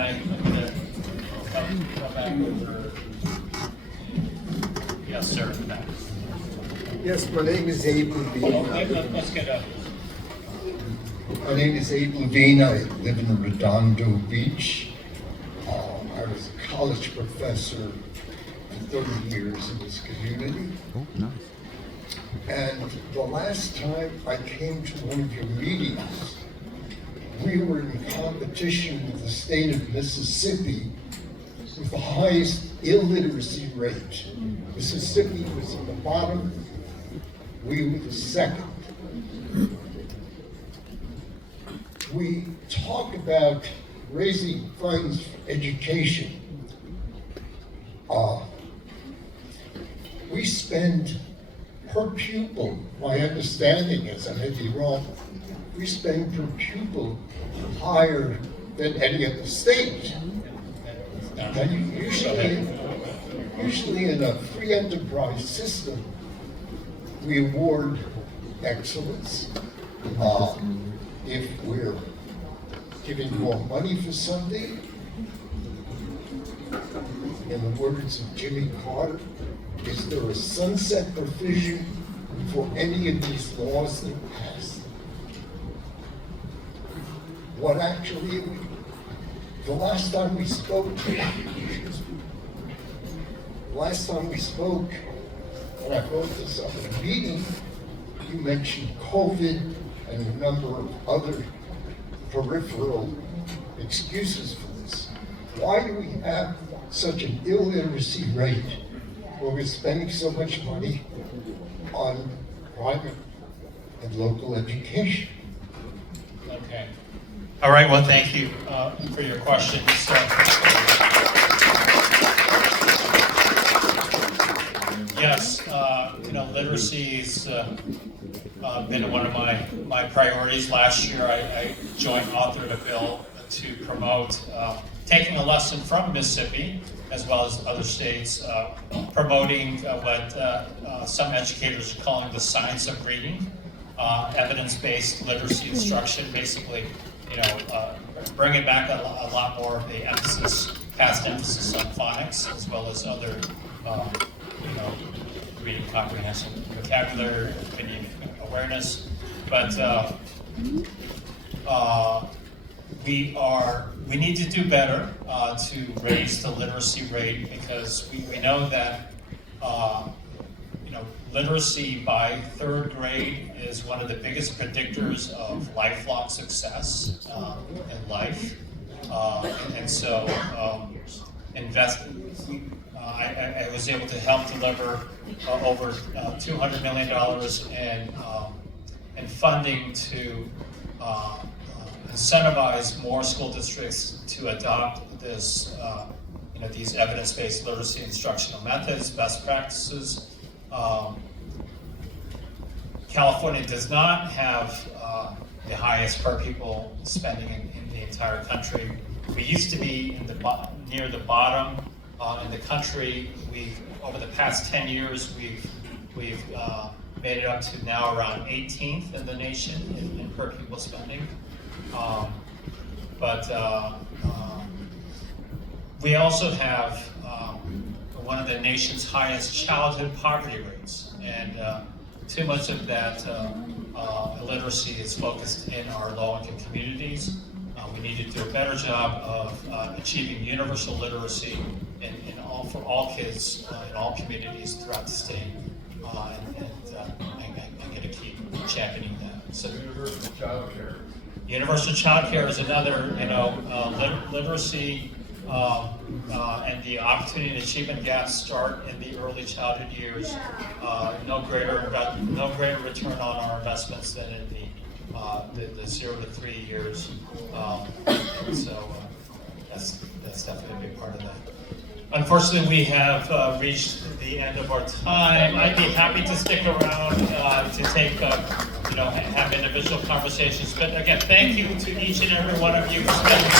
I'm gonna come back over. Yes, sir. Back. Yes, my name is Abe Levine. Let's get up. My name is Abe Levine. I live in Redondo Beach. I was a college professor for 30 years in this community. Oh, nice. And the last time I came to one of your meetings, we were in competition with the state of Mississippi with the highest illiteracy rate. Mississippi was at the bottom, we were the second. We talk about raising funds for education. We spend per pupil, my understanding is, I may be wrong, we spend per pupil higher than any other state. Now, usually in a free enterprise system, we award excellence. If we're giving more money for something, in the words of Jimmy Carter, is there a sunset provision for any of these laws that pass? What actually, the last time we spoke, when I brought this up at a meeting, you mentioned COVID and a number of other peripheral excuses for this. Why do we have such an illiteracy rate where we're spending so much money on private and local education? Okay. All right. Well, thank you for your questions. Yes, literacy's been one of my priorities. Last year, I joint authored a bill to promote taking a lesson from Mississippi, as well as other states, promoting what some educators are calling the science of reading, evidence-based literacy instruction, basically, bringing back a lot more of the past emphasis on phonics, as well as other, reading comprehension, vocabulary, reading awareness. But we need to do better to raise the literacy rate, because we know that literacy by third grade is one of the biggest predictors of lifelong success in life, and so I was able to help deliver over $200 million in funding to incentivize more school districts to adopt this, these evidence-based literacy instructional methods, best practices. California does not have the highest per pupil spending in the entire country. We used to be near the bottom in the country. Over the past 10 years, we've made it up to now around 18th in the nation in per pupil spending. But we also have one of the nation's highest childhood poverty rates, and too much of that illiteracy is focused in our low-income communities. We need to do a better job of achieving universal literacy for all kids in all communities throughout the state, and I'm going to keep championing that. So, Universal child care. Universal child care is another, literacy and the opportunity and achievement gaps start in the early childhood years. No greater return on our investments than in the 0 to 3 years. So that's definitely a big part of that. Unfortunately, we have reached the end of our time. I'd be happy to stick around to take, have individual conversations. But again, thank you to each and every one of you for spending